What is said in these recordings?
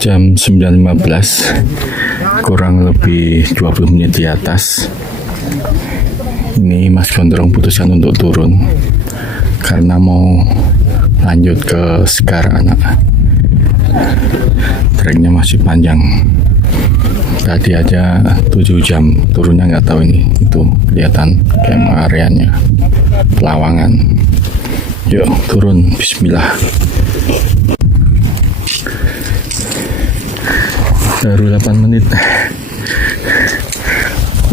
jam 9.15, kurang lebih 20 menit di atas. Ini Mas Gondrong putuskan untuk turun karena mau lanjut ke Sekar Anak. Treknya masih panjang. Tadi aja 7 jam turunnya, nggak tahu ini itu kelihatan camp areanya Pelawangan. Yuk turun, bismillah. Baru 8 menit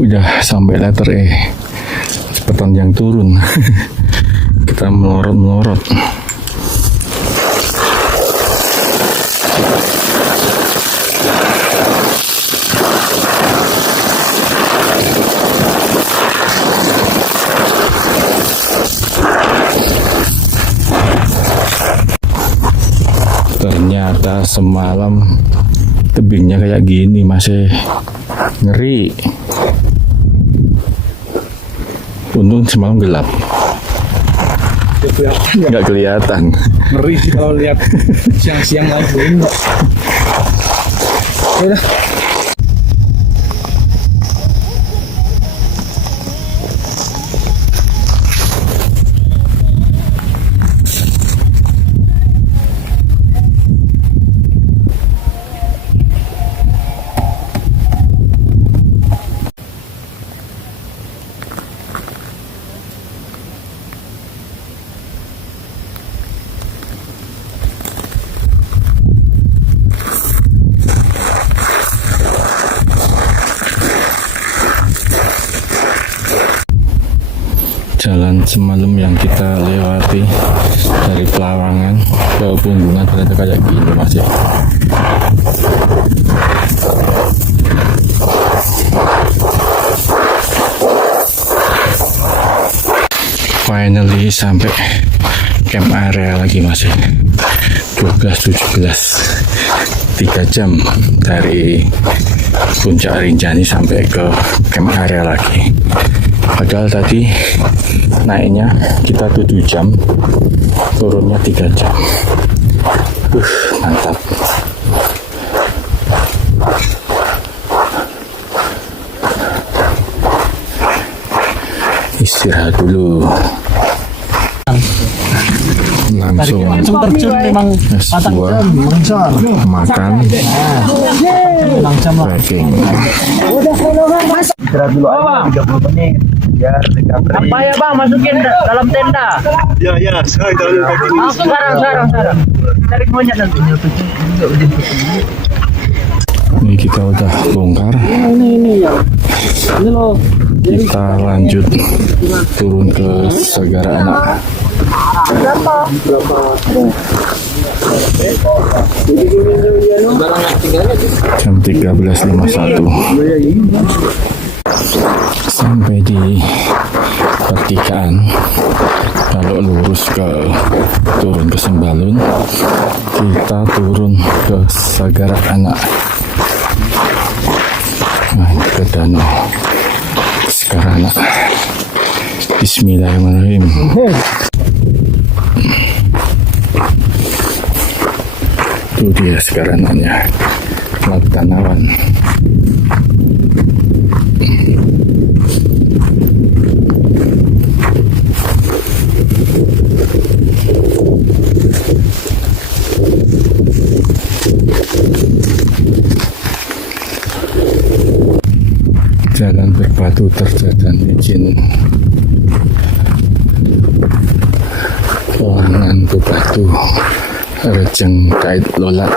udah sampai letter E. Cepetan yang turun. Kita melorot-melorot. Ternyata semalam tebingnya kayak gini, masih ngeri. Untung semalam gelap, nggak kelihatan. Ngeri sih kalau lihat siang-siang lagi enggak. Udah. Jalan semalam yang kita lewati dari Pelawangan ke Punggungan ternyata kayak gini masih. Finally sampai camp area lagi, masih 12.17, 3 jam dari Puncak Rinjani sampai ke camp area lagi. Padahal tadi naiknya kita 7 jam, turunnya 3 jam. Mantap. Istirahat dulu. Langsung terjun memang S2, makan, trekking. Istirahat dulu aja 30 menit. Biar apa ya Bang, masukin dalam tenda. Ya, sekarang Langsung sekarang. Cari monyet nanti. Ini kita udah bongkar. Ini ya. Ini loh. Kita lanjut turun ke Segara Anak. Jam 13.51. Sampai di pertigaan. Kalau lurus turun ke Sembalun, kita turun ke Segara Anak. Nah, ke danau Segara Anak. Bismillahirrahmanirrahim. Itu dia Segara Anaknya, Laut Tanawan. Jalan berbatu terjal licin. Pelangan bebatu, rejeng kait lolat.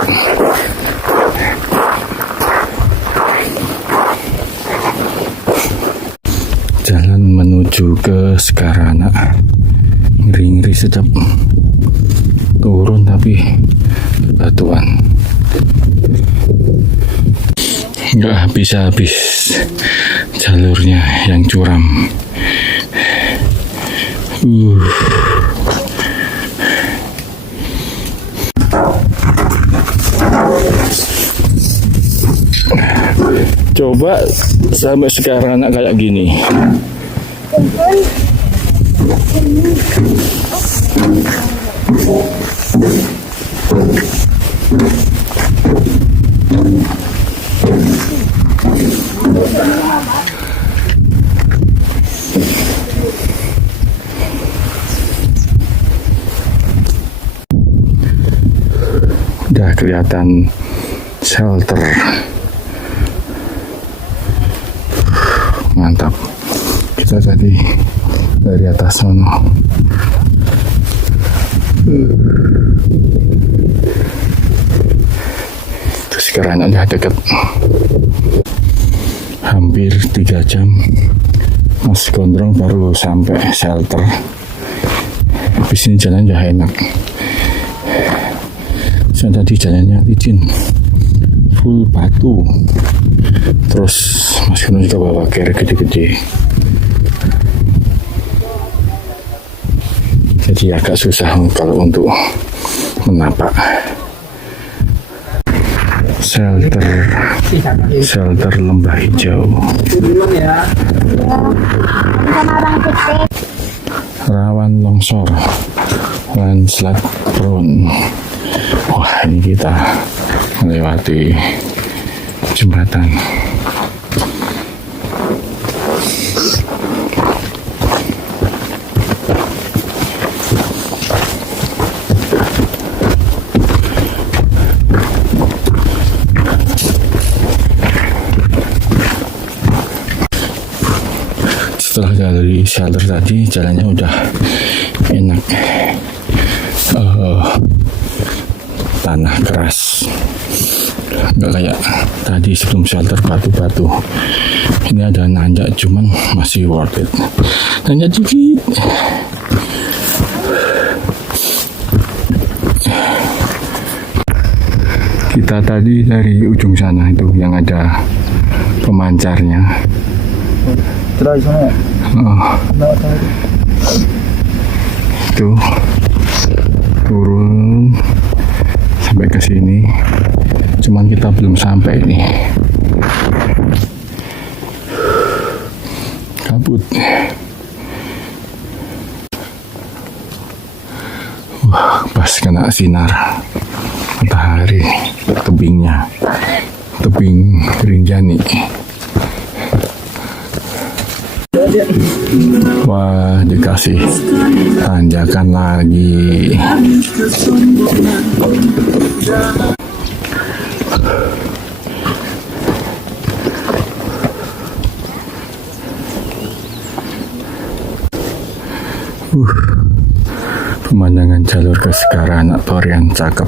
Jalan menuju ke Sekar Anak. Ngeri-ngeri sedap. Turun tapi batuan. Nggak habis-habis jalurnya yang curam. Coba sampai sekarang anak kayak gini. kelihatan shelter. Mantap. Kita tadi dari atas sana. Terus sekarang udah deket. Hampir 3 jam Mas Gondrong baru sampai shelter. Habis ini jalan udah enak. Saya tadi jalannya licin, full batu. Terus Mas Gondrong juga bawa carry gede-gede. Jadi agak susah kalau untuk menapak. Shelter lembah hijau. Rawan longsor, landslide prone. Wah, ini kita melewati jembatan. Setelah dari shelter tadi, jalannya udah enak. Tanah keras, nggak kayak tadi sebelum shelter batu-batu. Ini ada nanjak, cuman masih worth it. Nanjak dikit. Kita tadi dari ujung sana itu yang ada pemancarnya. Terus sana. Itu turun sampai ke sini, cuman kita belum sampai nih. Kabut. Wah, pas kena sinar matahari tebingnya, tebing Rinjani. Wah, dikasih tanjakan lagi. Pemandangan jalur ke Sekarang anak Torian cakep.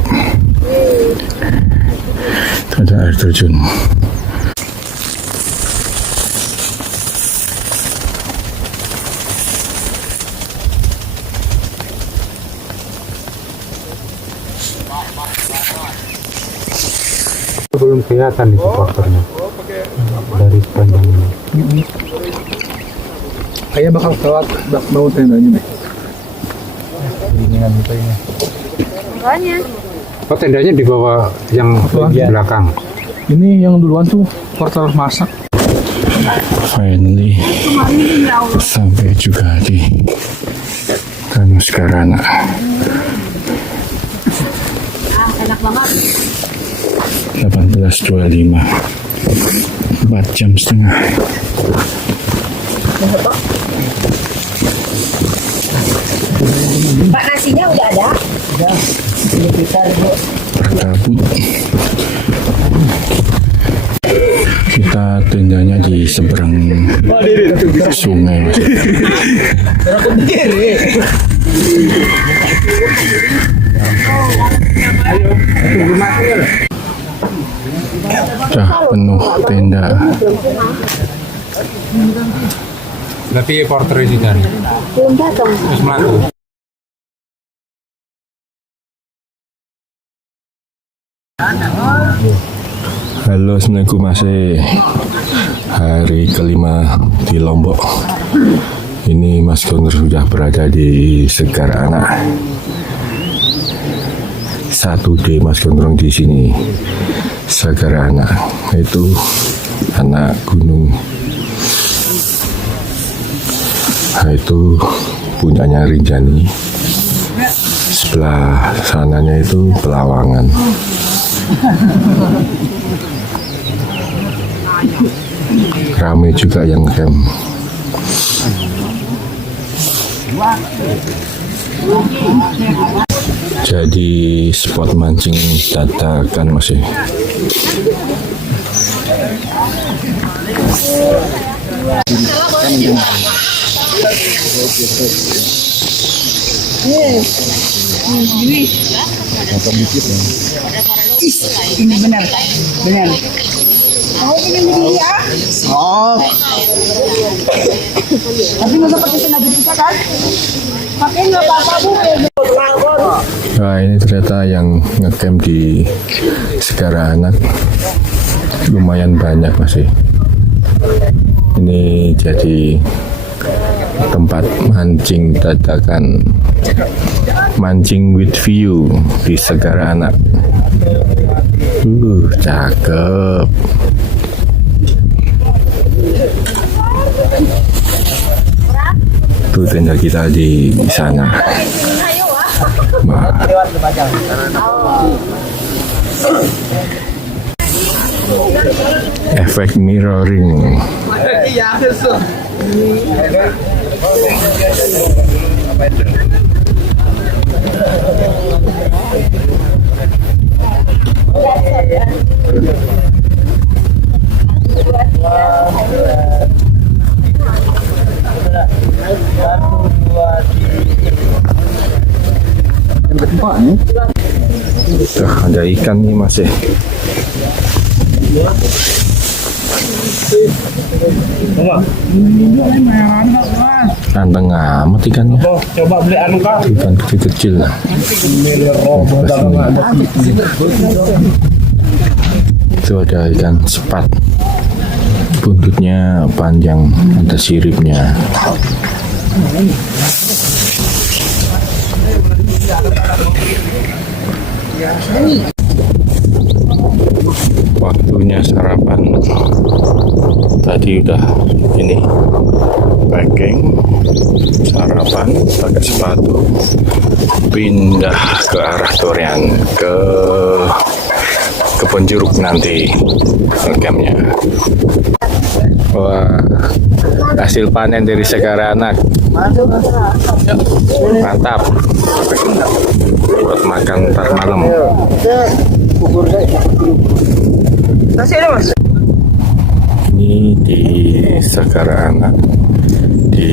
Ada air terjun. Belum kelihatan di supporternya dari sepanjang ini. Kayaknya bakal lewat bawah tendanya nih. Dinginan gitu ini. Makanya. Oh, tendanya di bawah yang belakang. Ini yang duluan tuh portal masak. Finally sampai juga di Danau Sekarana. Enak banget. 18.25, 4 jam setengah. Pak, nasinya udah ada? Udah. Berkabut. Kita tendanya di seberang sungai. Udah penuh tenda. Berarti porter itu cari. Belum datang. Terus melaku. Halo, assalamualaikum, masih hari kelima di Lombok. Ini Mas Gondrong sudah berada di Segarana. 1D Mas Gondrong di sini. Segarana itu anak gunung. Nah, itu punyanya Rinjani. Sebelah sananya itu Pelawangan. Rame juga yang camp. jadi spot mancing dadakan masih. Ini benar. Kamu pengen berdiri ya? Oh. Tapi nggak pakai tenaga kita kan? Pakai nggak apa-apa bu. Nah ini ternyata yang ngecamp di Segara Anak lumayan banyak masih. Ini jadi tempat mancing dadakan, mancing with view di Segara Anak. Cakep. Tuh tenda kita di sana. Wah. Efek mirroring. Tuh, ada ikan nih masih. Anteng amat ikannya. Coba beli anu kak. Ikan kecil-kecil lah. Itu ada ikan sepat. Buntutnya panjang, ada siripnya. Waktunya sarapan. Tadi udah ini packing, sarapan, pakai sepatu, pindah ke arah Dorian, ke Kebun Jeruk nanti campnya. Wah, hasil panen dari Segara Anak. Mantap. Buat makan ntar malam. Ini di Segara Anak, di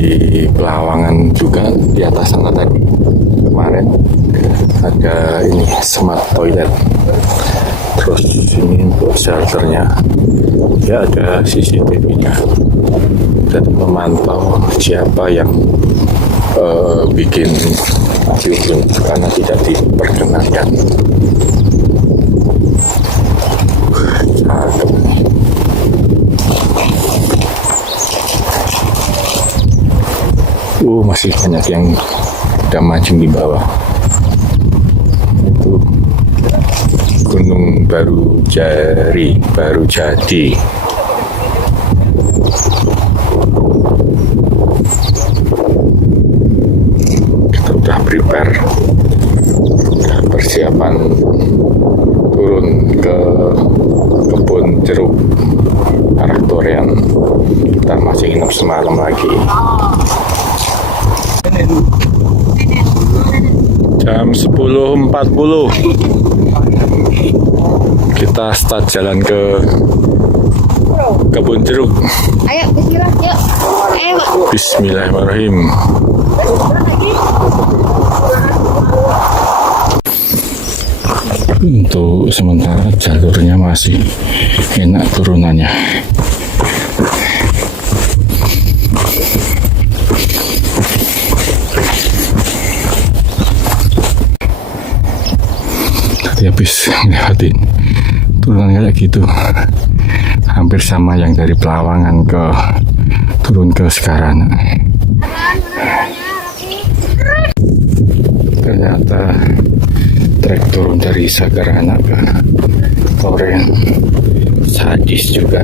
Pelawangan juga, di atas sana tadi kemarin ada ini smart toilet. Terus ini untuk shelternya, ya ada CCTV-nya dan memantau siapa yang bikin video karena tidak diperkenankan. Cakep. Masih banyak yang udah mancing di bawah. Itu Gunung Baru Jadi. Kita udah prepare, udah persiapan turun ke Kebun Jeruk arah Dorian. Kita masih nginep semalam lagi. Jam 10.40 kita start jalan ke Kebun Jeruk. Ayo, bismillah, yuk. Ayo, Pak. Bismillahirrahmanirrahim. Untuk sementara jalurnya masih enak turunannya. Tadi habis ngelewatin turunan kayak gitu, hampir sama yang dari Pelawangan ke turun ke Segara Anak. Ternyata trek turun dari Segara Anak ke Dorian sadis juga.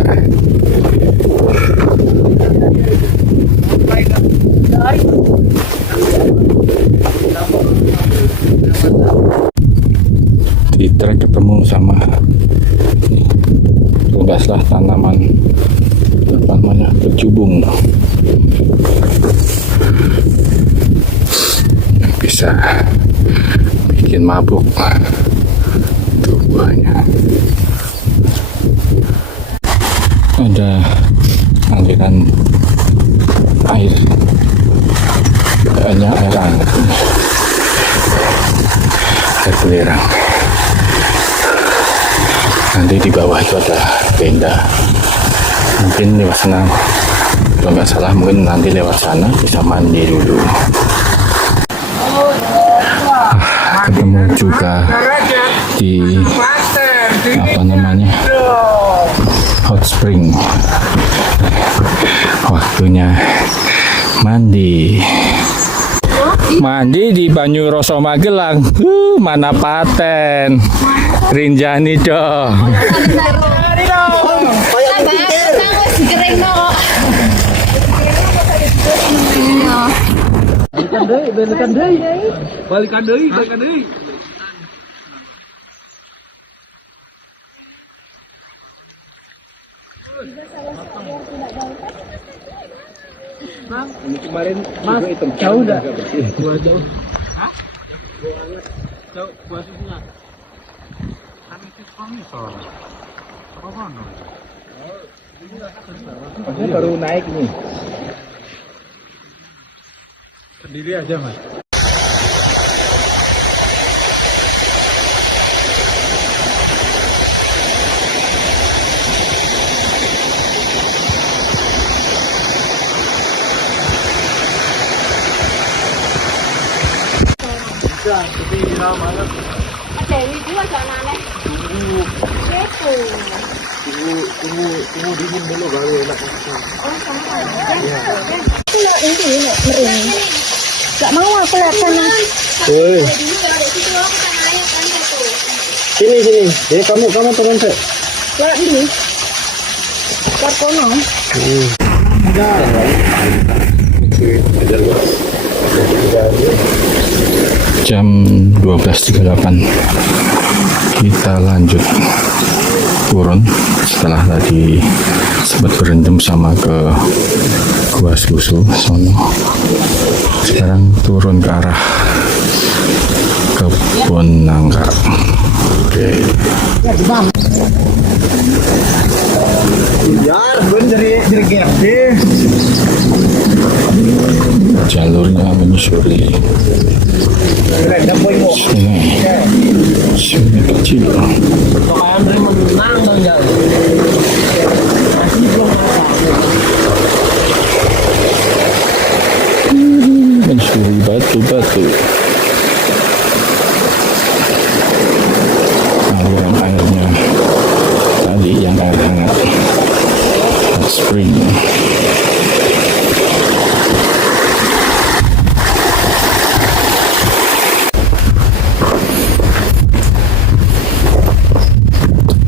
Di trek ketemu sama ini, lepaslah tanaman apa namanya, kecubung, bisa bikin bikin mabuk itu buahnya. Ada aliran air, hanya air hangat, air belerang. Nanti di bawah itu ada tenda, mungkin lewat sana, kalau nggak salah mungkin nanti lewat sana bisa mandi dulu. Ketemu juga di apa namanya, hot spring. Waktunya mandi di Banyu Roso Magelang. Mana paten Rinjani dong. Balikan deui. Ini kemarin Mas, jauh dah. Jauh. Hah? Jauh buah susunya. Kan itu sponsor. Apa mana? Ini baru naik nih. Sendiri aja, Mas. Dewi juga jangan aneh. Tunggu dingin dulu baru enak. Ini mering. Gak mau aku lihat sana. Woi. Sini. Jadi kamu turun sih. Lihat ini. Lihat kono. Jam 12.38 kita lanjut turun setelah tadi sempat berendam sama ke Gua Susu sono. Sekarang turun ke arah Kebun Nangka. Oke. Ya, jadi GFC. Jalurnya menyusuri sungai kecil. Menyusuri batu-batu. Aliran airnya tadi yang air hangat, hot spring.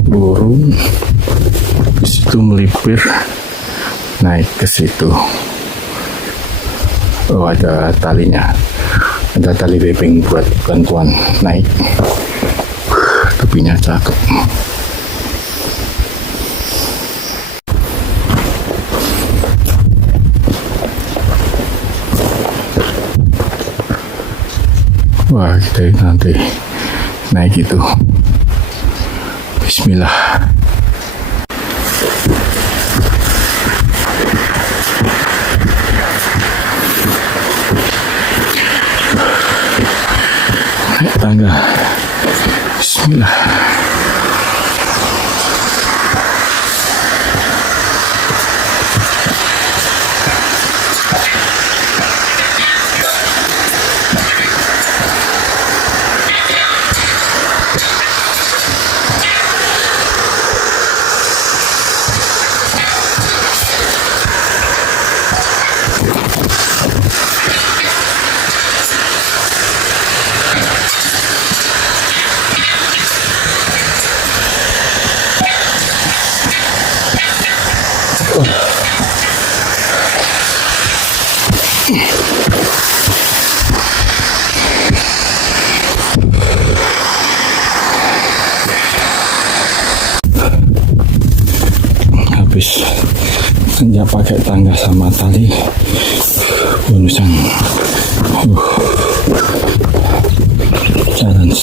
Burung di situ melipir naik ke situ. Oh, ada talinya, ada tali bebeng buat bantuan naik. Tepinya cakep. Wah, kita nanti naik itu. Bismillah. Naik tangga. Bismillah. Habis kerja pakai tangga sama tali bonusan. Jalan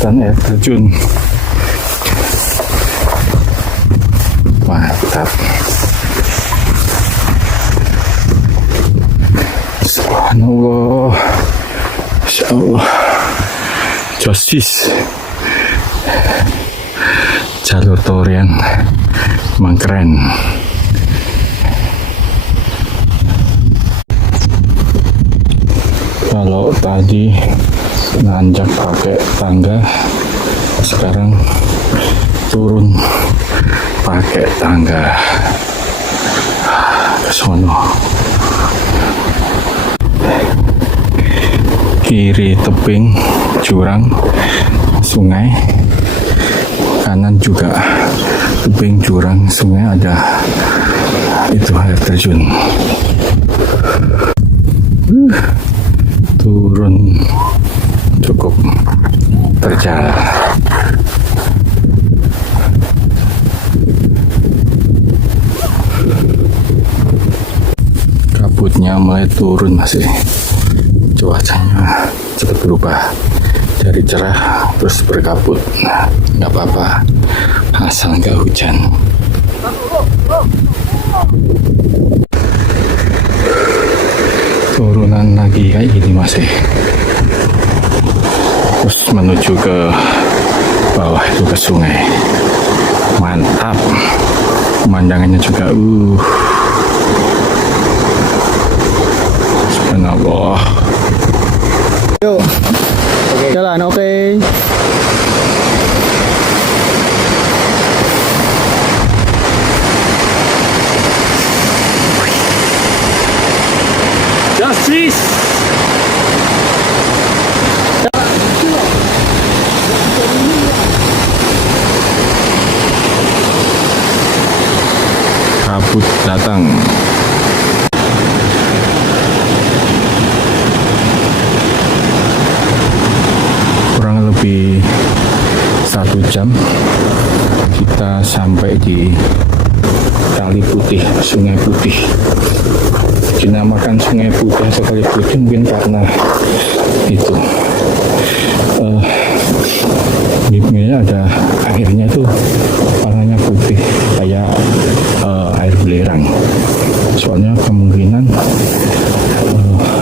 kelihatan air terjun. Mantap. Subhanallah. Insyaallah. Josis. Jalur Torian emang keren. Kalau tadi nanjak pakai tangga, sekarang turun pakai tangga ke sono. Kiri tebing jurang sungai, kanan juga tebing jurang sungai, ada itu air terjun. Turun cukup terjal. Kabutnya mulai turun, masih cuacanya cepat berubah dari cerah terus berkabut. Nggak apa-apa asal nggak hujan. Turunan lagi kayak gini masih, terus menuju ke bawah itu ke sungai. Mantap, pemandangannya juga subhanallah. Yuk, jalan oke. Justice. Kabut datang. Kurang lebih 1 jam kita sampai di Kali Putih, Sungai Putih. Dinamakan Sungai Putih atau Kali Putih mungkin karena itu biasanya ada airnya itu warnanya putih kayak air belerang. Soalnya kemungkinan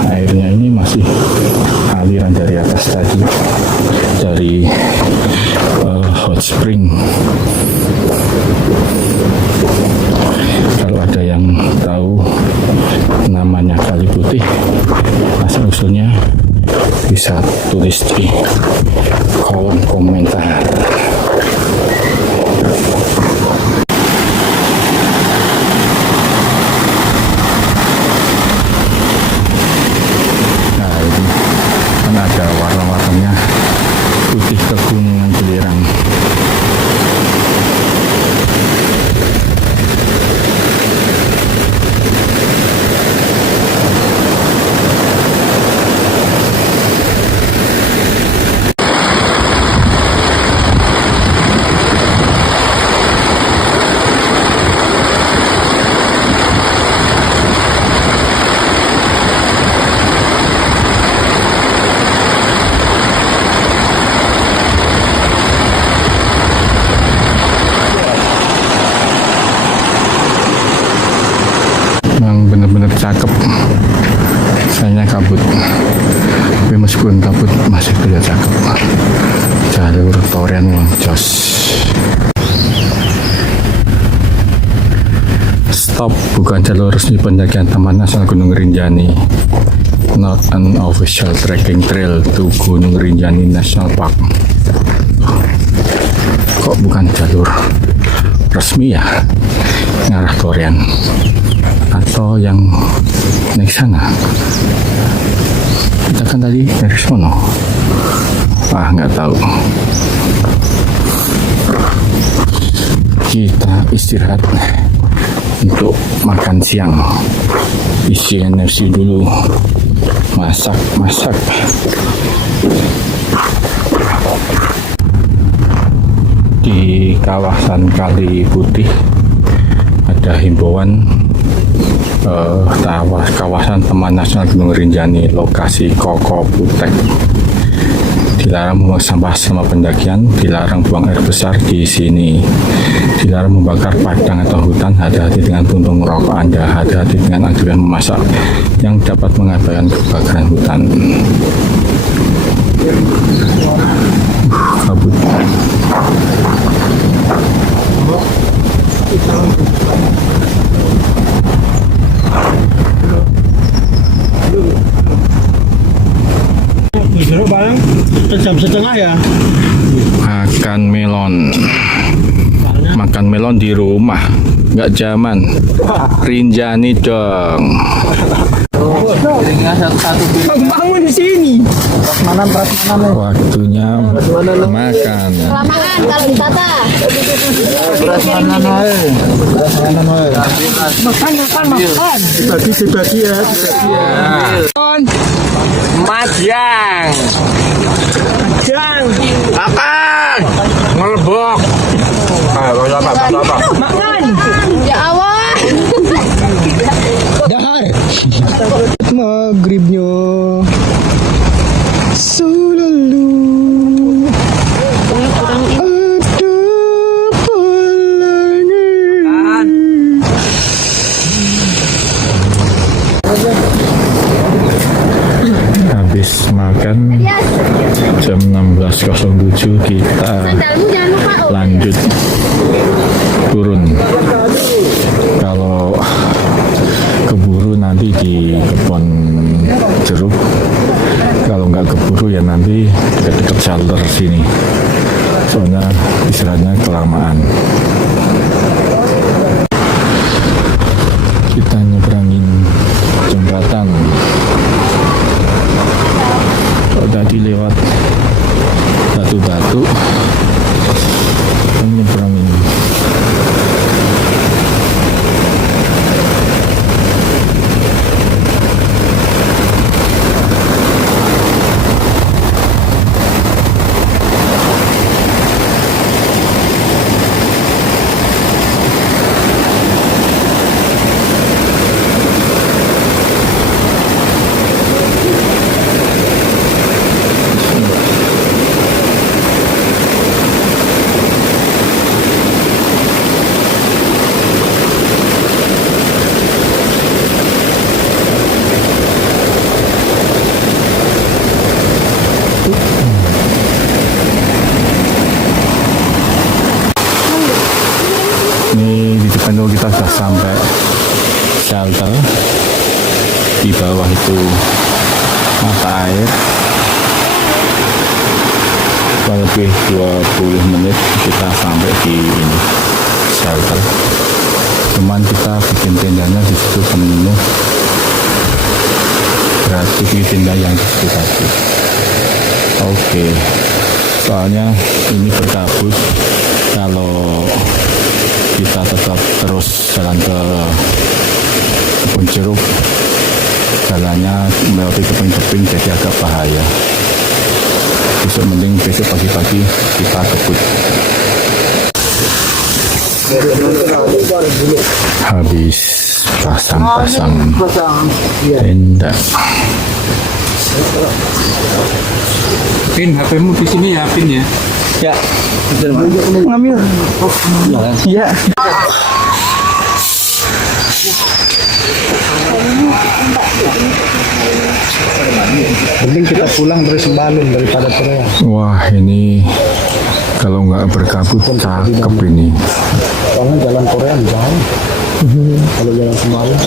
airnya ini masih aliran dari atas tadi, dari hot spring. Kalau ada yang tahu namanya Kali Putih, asal usulnya bisa tulis di kolom komentar. Nah, ini kan ada warna-warnanya putih kekuningan belerang. Memang benar-benar cakep. Sayangnya kabut, tapi meskipun kabut masih terlihat cakep. Jalur Torian memang jos. Stop, bukan jalur resmi pendakian Taman Nasional Gunung Rinjani. Not an official trekking trail to Gunung Rinjani National Park. Kok bukan jalur resmi ya ngarah Torian? Atau yang naik sana? Kita kan tadi dari sono. Nggak tahu. Kita istirahat untuk makan siang, isi energi dulu, masak. Di kawasan Kali Putih ada himbauan kawasan Taman Nasional Gunung Rinjani, lokasi Koko Putek. dilarang membuang sampah selama pendakian, dilarang buang air besar di sini, dilarang membakar padang atau hutan, hati-hati dengan puntung rokok Anda, hati-hati dengan aktivitas memasak yang dapat mengakibatkan kebakaran hutan. Kabut. Disuruh bang, jam setengah ya. Makan melon di rumah, nggak zaman. Rinjani dong. Bangun di sini. Prasmanan. Waktunya makan. Kelamaan kalau ditata. Prasmanan. Makan. Dibagi ya. Majang. Makan. Ngelebok. Makan. Ya Allah. Maghribnya selalu ada pelangi. Habis makan jam 16.07 kita Sandalmu jangan lupa. Oh. lanjut turun. Kalau keburu nanti di kebun jeruk, kalau nggak keburu ya nanti dekat-dekat shelter sini, soalnya istirahatnya kelamaan. Kita nyebrangin jembatan. Kalau tadi lewat batu-batu, kita nyebrangin. Ini di depan dulu kita sudah sampai shelter. Di bawah itu mata air. Kurang lebih 20 menit kita sampai di ini shelter. Cuman kita bikin tendanya di situ penuh. Berarti di tenda yang di situ tadi. Oke. Soalnya ini berkabut. Kalau kita tetap terus jalan ke kebun jeruk, jalannya melewati keping-keping jadi agak bahaya. Mending besok pagi-pagi kita kebut. Habis pasang-pasang tenda. Pin, HP-mu di sini ya, Pin ya. Ya. Ngambil. Iya. Mending kita pulang dari Sembalun daripada teriak. Wah, ini kalau nggak berkabut cakep ini. Soalnya jalan Korea jauh. Kalau jalan Sembalun,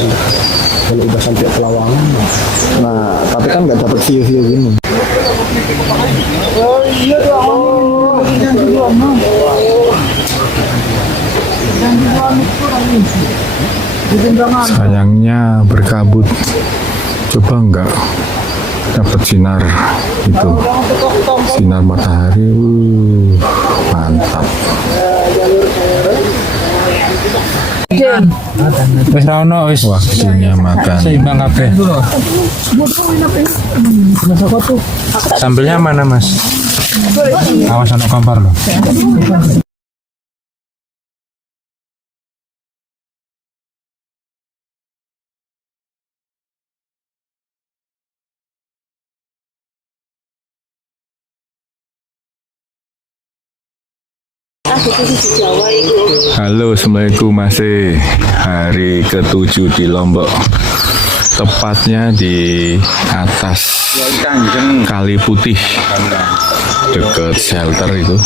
kalau udah sampai Pelawangan. Nah, tapi kan nggak dapat view-view gini. Sayangnya berkabut. Coba nggak dapat sinar itu, sinar matahari, mantap. Wis ra ono wis. Waktunya makan. Seimbang kabeh. Sambelnya mana, Mas? Awas ono kampar loh. Halo, assalamualaikum, masih hari ke-7 di Lombok, tepatnya di atas Kali Putih dekat shelter itu.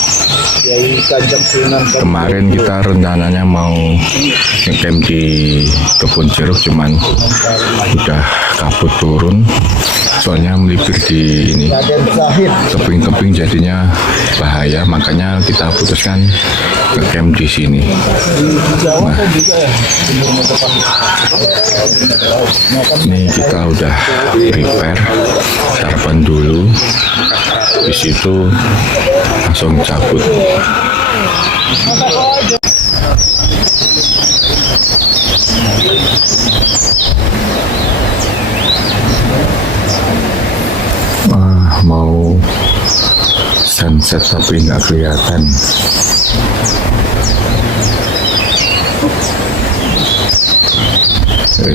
Kemarin kita rencananya mau ngecamp di kebun jeruk, cuman udah kabut turun soalnya melipir di ini tebing-tebing, jadinya bahaya, makanya kita putuskan ngecamp di sini. Nah, ini kita udah prepare, sarapan dulu, di situ langsung cabut. Mau sunset tapi nggak kelihatan.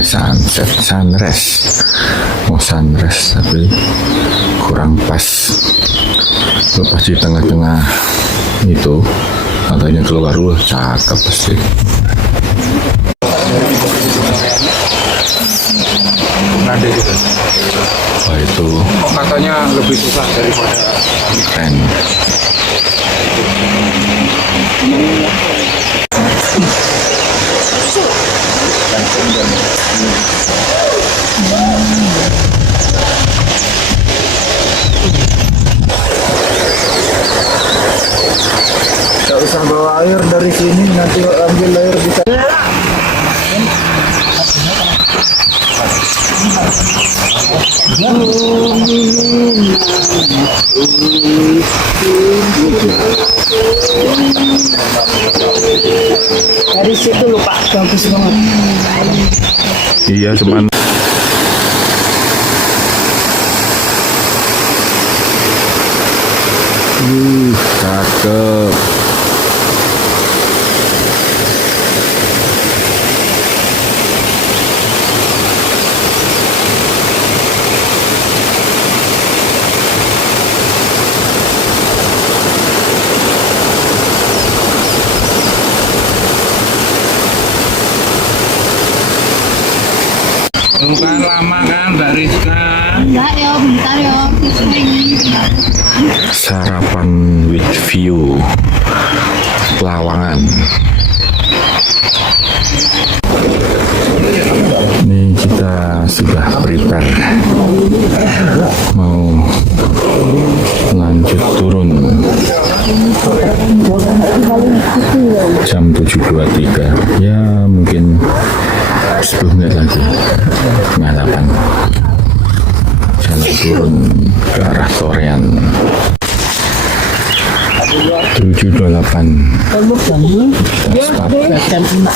Sunset, sunrise, mau sunrise tapi kurang pas. Lepas di tengah-tengah itu matanya keluar, cakep pasti. Wah, itu Katanya lebih susah daripada keren. Gak usah bawa air dari sini, nanti ambil air bisa. Dari situ lupa, bagus banget. Iya, cuman cakep. bukan lama kan Mbak Rizka? Enggak ya, bentar ya. Sarapan with view Lawangan. Ini kita sudah prepare mau lanjut turun jam 7.23 ya, mungkin 10 menit lagi setengah 8 jalan turun ke arah Sorean. 7.28 kita start.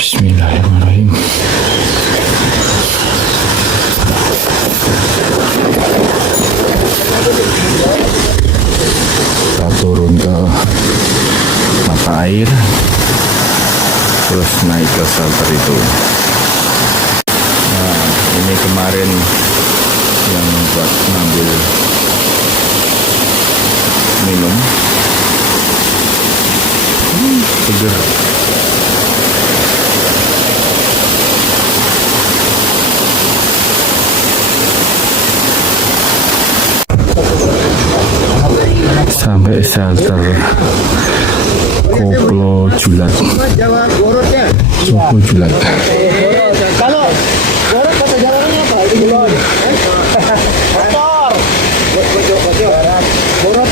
Bismillahirrahmanirrahim. Kita turun ke mata air, terus naik ke shelter itu. Nah, ini kemarin yang buat ngambil minum. Seger. Sampai shelter Koplo Julat. Koplo Julat. Kalau gorot kata jalannya apa? Motor. Gorot.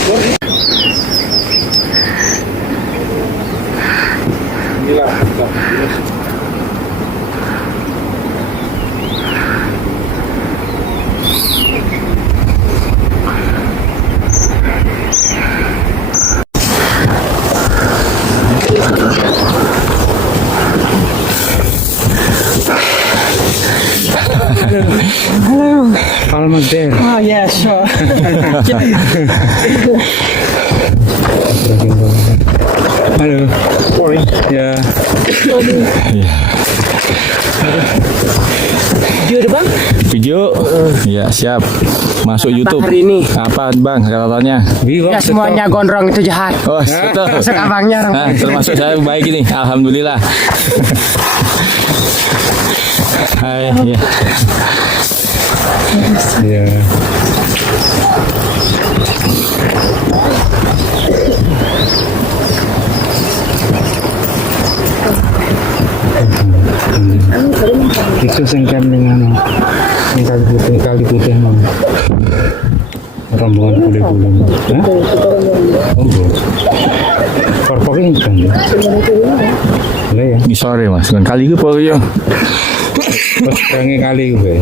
Almost there. Oh yeah, sure. Halo. Ya. Ya. Video deh bang. Video. Ya siap. Masuk YouTube. Hari ini. Apa bang catatannya? Ya semuanya gondrong itu jahat. Oh betul. Termasuk abangnya. Nah, termasuk saya baik ini. Alhamdulillah. Hai. Ya. Ya. Itu sengkem dengan kali putih mang. Rombongan bule-bule. Hah? Oh, belum. Korpoknya kan ya? Boleh ya? Ini sore mas. Kan kali itu pokoknya. Pas pengen kali gue.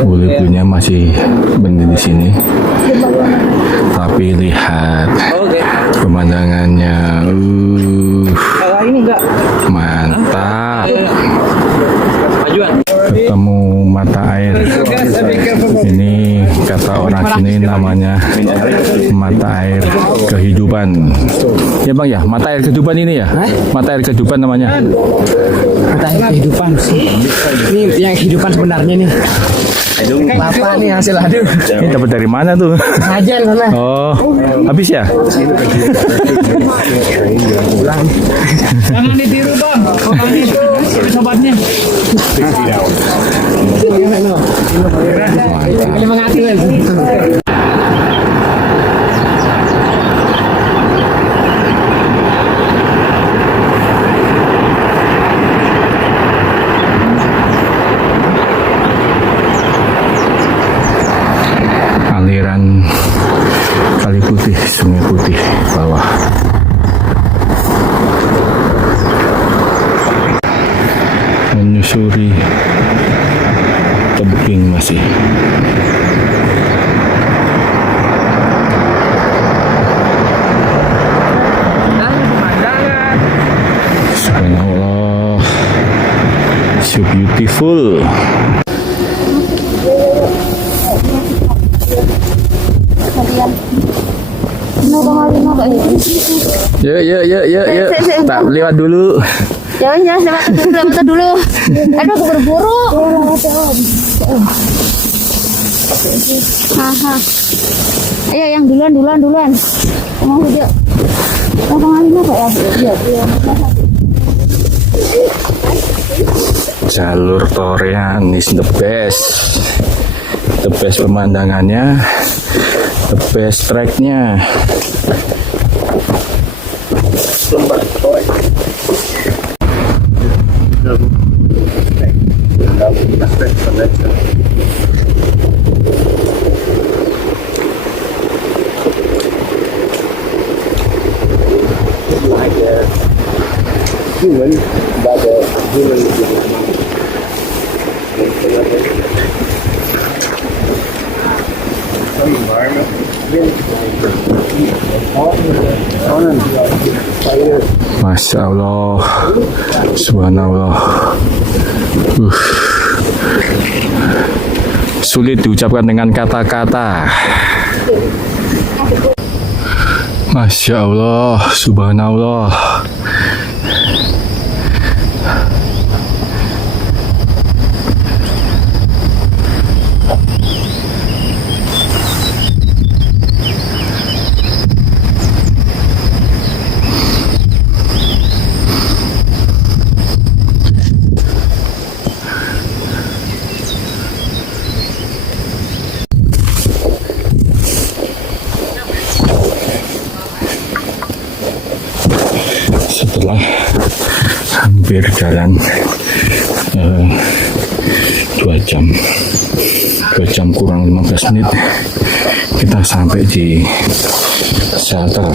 Bule-bulenya masih benih di sini. Tapi lihat pemandangannya. Ini enggak. Mantap. Ketemu mata air. Ini kata orang sini namanya mata air kehidupan. Ya bang ya, mata air kehidupan ini ya. Mata air kehidupan namanya. Mata air kehidupan sih. Ini yang kehidupan sebenarnya nih. Bapak nih hasil aduh. Ini dapat dari mana tuh? Aja sana. Oh, habis ya? Jangan ditiru bang. Orang itu sobatnya. Ini mengatur. Aliran Kali Putih, Sungai Putih bawah. Menyusuri tebing masih. Subhanallah, so beautiful. Ya. Tak lewat dulu. Jangan lewat dulu. Aduh, keburu-buru. Haha. Ayo yang duluan. Mau video. Pengalin apa ya? Jalur Torean is the best. The best pemandangannya, the best tracknya. Masya Allah, subhanallah. Sulit diucapkan dengan kata-kata. Masya Allah, subhanallah. Setelah hampir jalan 2 jam kurang 15 menit kita sampai di shelter.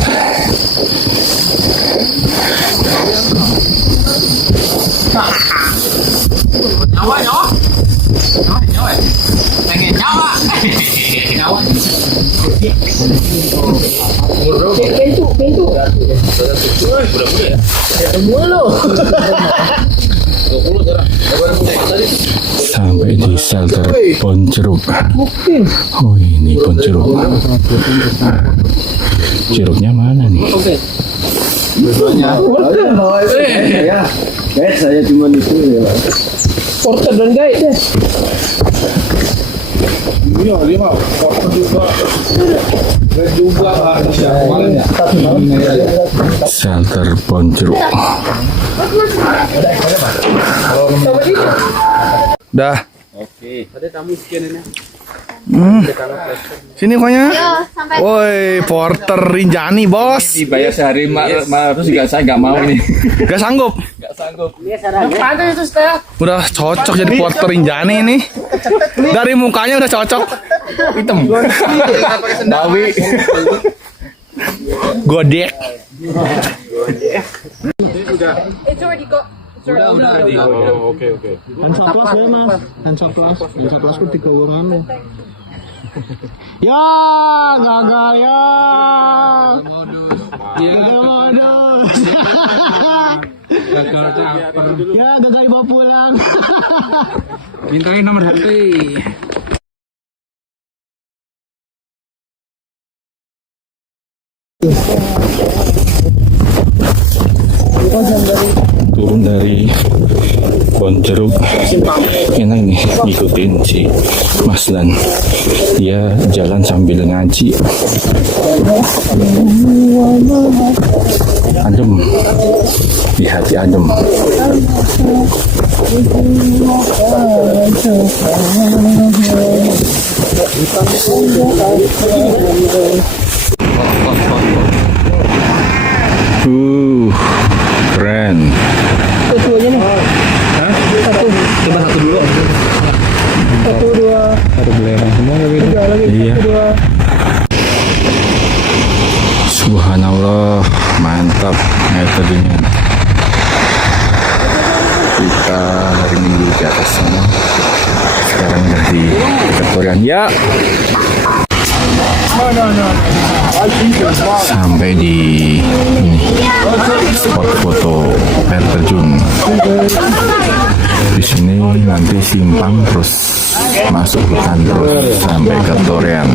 Sampai di shelter pohon jeruk. Oh, ini pohon jeruk. Jeruknya mana nih? Guys, saya cuma itu ya. Porter dan guide deh. Iya, dia mah porter juga. Red juga Shelter pohon jeruk. Dah. Oke. Ada tamu sekian ini. Sini pokoknya. Sampai Woi, Porter Rinjani, Bos. Dibayar sehari terus juga saya nggak mau ini. Gak sanggup. Udah cocok jadi Porter Rinjani ini. Dari mukanya udah cocok. Hitam. Bawi. Godek. Oh, oke. Dan satu kelas ya, Mas. Dan satu kelas ku 3 orang. Ya, gagal ya. Gagal modus. Ya, gagal dibawa pulang. Mintain nomor HP. Turun dari pohon jeruk, enak nih ngikutin si Mas Dan. Dia jalan sambil ngaji. Adem, di hati adem. Keren. Satu aja nih. Hah? Satu. Coba satu dulu. Satu, dua. Ada belerang semua tapi itu. Iya. Subhanallah, mantap air terjunnya. Kita hari Minggu di atas sana. Sekarang udah di Ketorian ya. Sampai di ini spot foto air terjun. Di sini nanti simpang terus masuk hutan terus sampai ke Torean.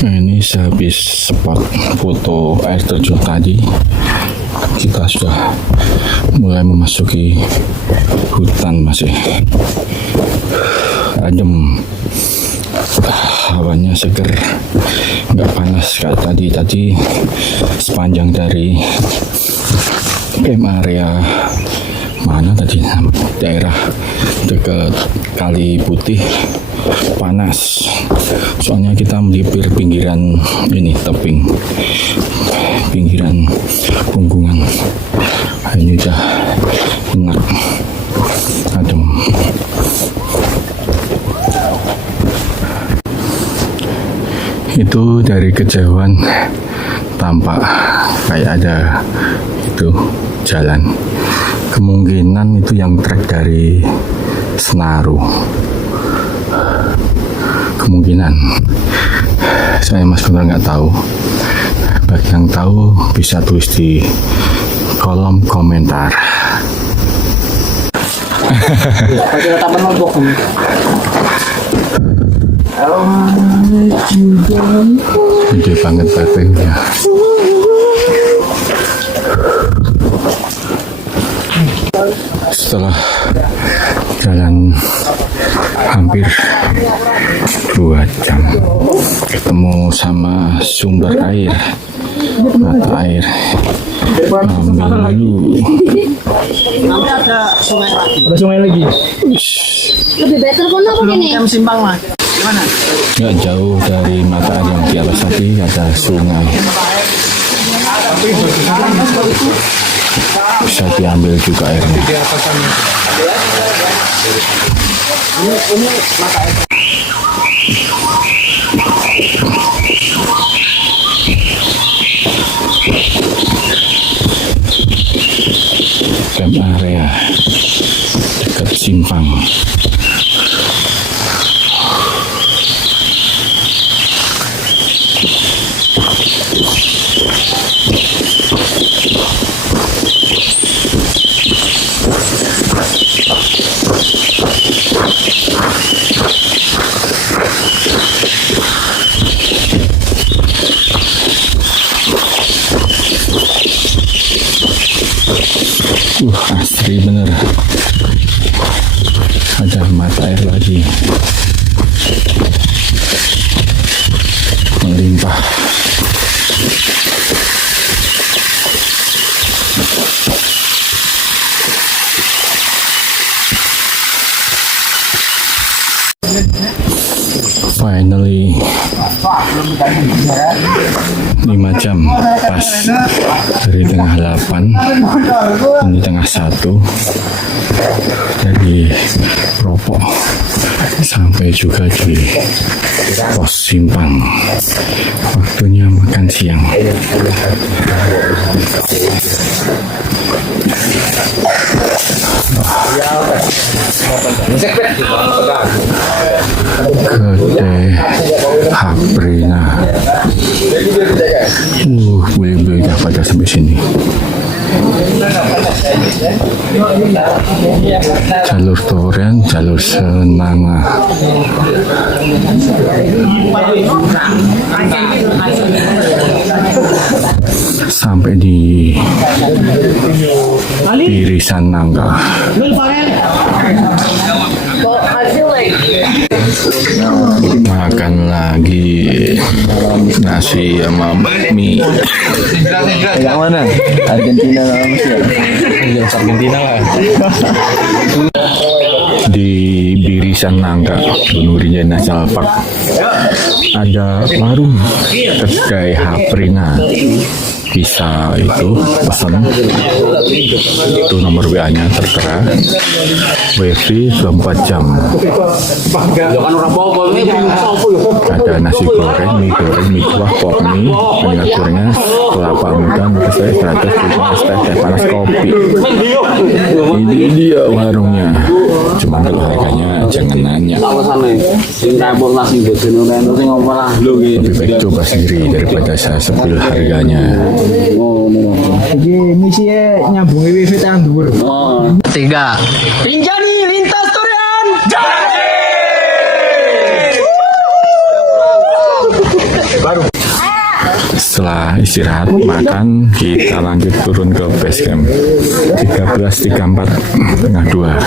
Nah, ini sehabis spot foto air terjun tadi, kita sudah mulai memasuki hutan. Masih adem, hawanya seger, nggak panas kayak tadi sepanjang dari camp area mana tadi, daerah dekat Kali Putih panas, soalnya kita melipir pinggiran ini, tebing pinggiran punggungan. Ini udah enak, adem. Itu dari kejauhan tampak kayak ada itu jalan, kemungkinan itu yang trek dari Senaru, kemungkinan. Saya Mas benar nggak tahu. Bagi yang tahu bisa tulis di kolom komentar. Gede banget batunya. Setelah jalan hampir 2 jam ketemu sama sumber air, mata air. Ambil dulu. Ada sungai lagi. lebih better pun apa gini? Simpang lah. Gimana? Nggak jauh dari mata air yang di atas tadi ada sungai. Bisa diambil juga airnya. Simpang. Asri bener, ada mata air lagi melimpah. Finally 5 jam pas dari tengah 8 ini tengah 1 dari Ropok sampai juga di pos Simpang. Waktunya makan siang. Kedai Haprina. Beli-beli dah pada sampai sini. Jalur Toren, jalur Senanga. Sampai di Irisan Nangka. Makan lagi nasi sama mie. Yang mana? Argentina lah Mesir. Argentina lah. Di Birisan Nangka, Gunung Rinjani National Park, ada warung kedai Haprina. Bisa itu pesan, itu nomor WA-nya tertera. WiFi 24 jam. Ada nasi goreng, mie kuah, pop mie, minyak gorengnya, kelapa muda, mie teh, teratas, teh panas, kopi. Ini dia warungnya. Cuma kalau harganya jangan nanya. Lebih baik coba sendiri daripada saya sepil harganya. Jadi misinya nyambung wifi tangan dhuwur. 3. Rinjani lintas Torean. Setelah istirahat makan, kita lanjut turun ke base camp 13.34 tengah 2.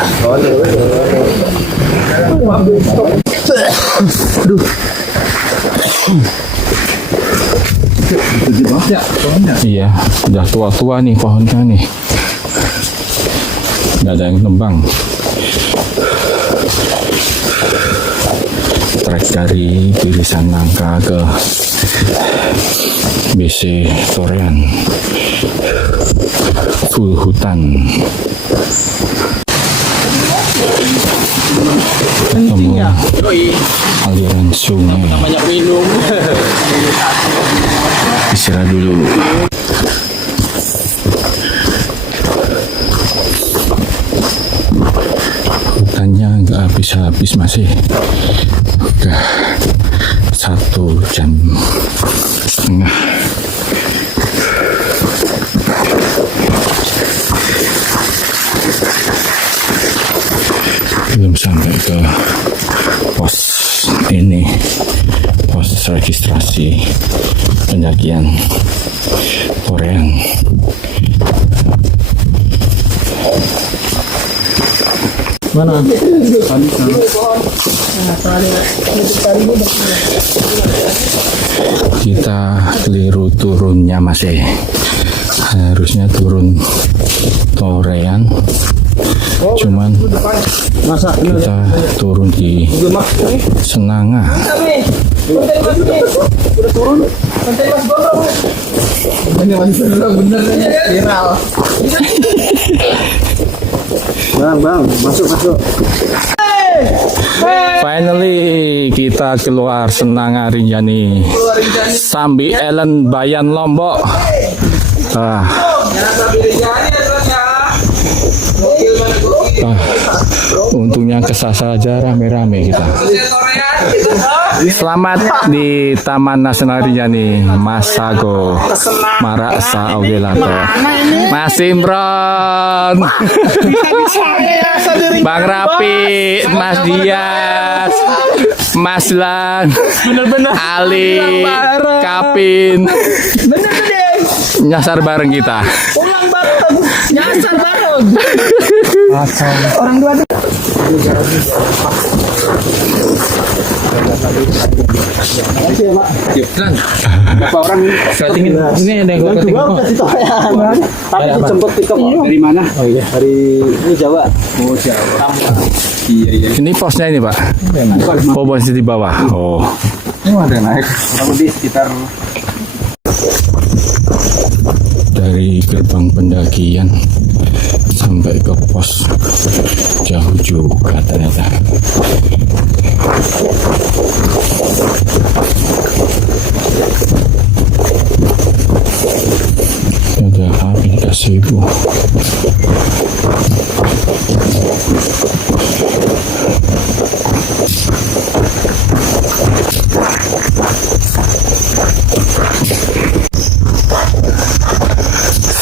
Iya, udah tua-tua nih pohonnya nih. Nggak ada yang tembang. Trek dari Irisan Nangka ke BC Torean, full hutan. Ketemu aliran sungai. Istirahat dulu. Hutannya nggak habis-habis masih. Udah 1,5 jam. Belum sampai ke pos ini, pos registrasi pendakian Torean. Mana? Kita keliru turunnya masih. Harusnya turun Torean. Cuman kita turun di Senanga. Bang, masuk. Finally kita keluar Senanga Rinjani. Sambi Ellen Bayan Lombok. untungnya kesasar aja rame-rame kita. Selamat di Taman Nasional Rinjani, Mas Sago, Maraksa Augelato, Mas Imron, Bang Rapi, Mas Dias, Mas Lang, Ali, Kapin, nyasar bareng kita. Nyasar bareng. Orang dua tuh. Berapa orang ini? Ini ada yang gue Dua udah ditorean. Tapi dijemput pickup dari mana? Oh iya, dari ini Jawa. Oh Jawa. Iya. Ini posnya ini Pak. Oh posnya di bawah. Oh. Ini ada naik. Kurang lebih sekitar Dari gerbang pendakian sampai ke pos jauh juga ternyata. Ada api dikasih ibu.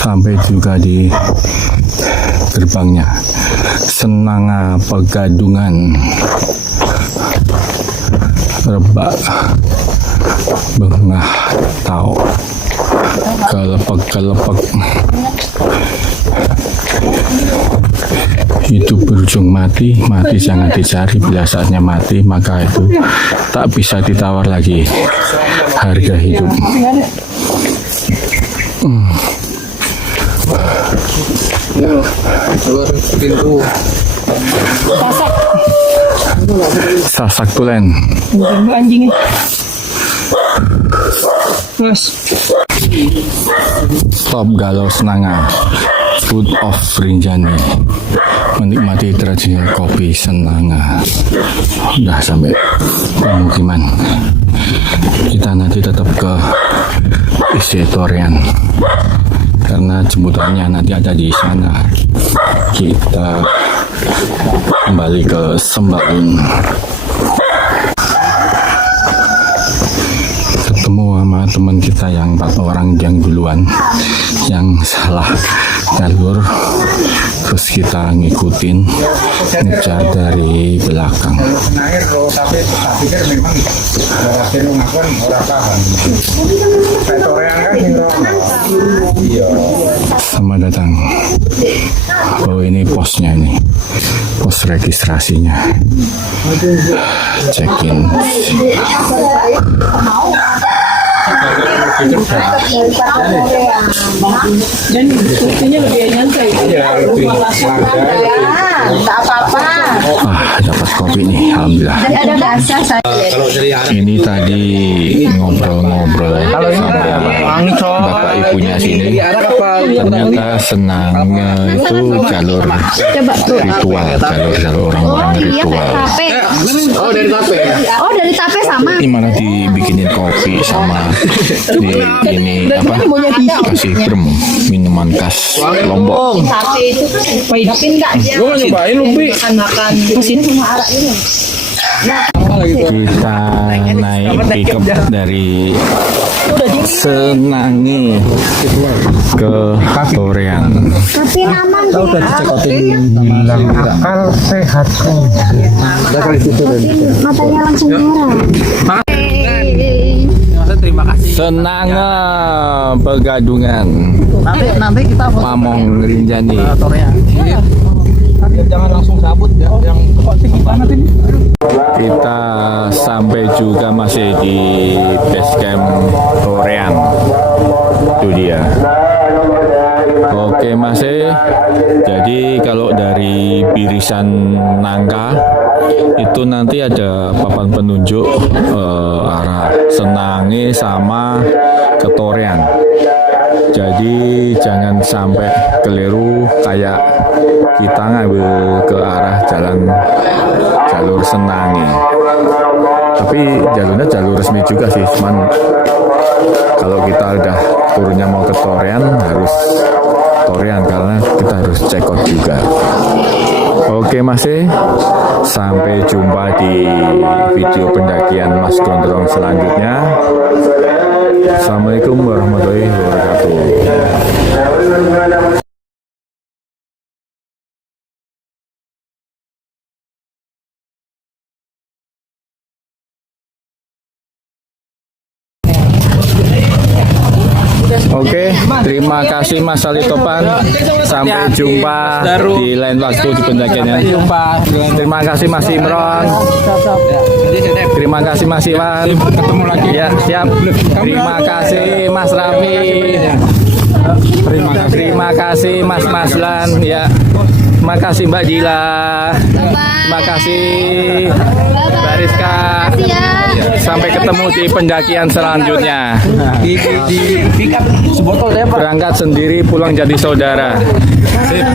Sampai juga di gerbangnya. Senanga Pegadungan, Rebak, Bengah Tau, Kelepek. Hidup berujung mati jangan dicari, bila saatnya mati maka itu tak bisa ditawar lagi harga hidup. Sasak tulen. anjingnya. Mas. Top Galau Senanga, Food of Rinjani, menikmati tradisional kopi Senanga. Udah sampai pemukiman. Kita nanti tetap ke Isetorean karena jemputannya nanti ada di sana. Kita kembali ke Sembalun. Ketemu sama teman kita yang 4 orang yang duluan, yang salah jalur, terus kita ngikutin, ngejar dari belakang. Selamat datang. Oh ini posnya ini, pos registrasinya. Check-in. Dan buktinya lebih nyantai. Enggak apa-apa. Dapat kopi nih, alhamdulillah. Ada bahasa saya. Ini tadi ngobrol-ngobrol sama bapak ibunya sini. Ternyata Senangnya itu jalur ritual, jalur orang-orang ritual. Oh dari tape sama. Ini malah dibikinin kopi sama ini apa? Kasih brem, minuman khas Lombok. Tape itu kan tapi enggak dia. Gue nyobain lupi. Makan kesini sama arak ini. Kita naik pickup dari Senangi ke Torean. Tapi aman sih. udah dicekotin akal sehat. Matanya langsung merah. Terima kasih. Senanga Pegadungan, Nanti kita Pamong Rinjani. Jangan langsung cabut ya. Yang tinggi banget ini. Kita sampai juga masih di base camp Torean. Itu dia. Oke masih. Jadi kalau dari Birisan Nangka itu nanti ada papan penunjuk arah Senangi sama ke Torean. Jadi jangan sampai keliru kayak kita ngambil ke arah jalur Senangi. Tapi jalurnya jalur resmi juga sih, cuman kalau kita udah turunnya mau ke Torean harus Torean karena kita harus check out juga. Oke masih, sampai jumpa di video pendakian Mas Gondrong selanjutnya. Assalamualaikum warahmatullahi wabarakatuh. Oke, terima kasih Mas Ali Topan. Sampai jumpa di lain waktu di pendakiannya. Terima kasih Mas Imron. Terima kasih Mas Iwan. Ketemu lagi. Ya, siap. Terima kasih Mas Raffi. Terima kasih Mas Maslan. Ya. Terima kasih Mbak Dila. Terima kasih Mbak Rizka. Sampai ketemu di pendakian selanjutnya. Berangkat sendiri, pulang jadi saudara. Sip.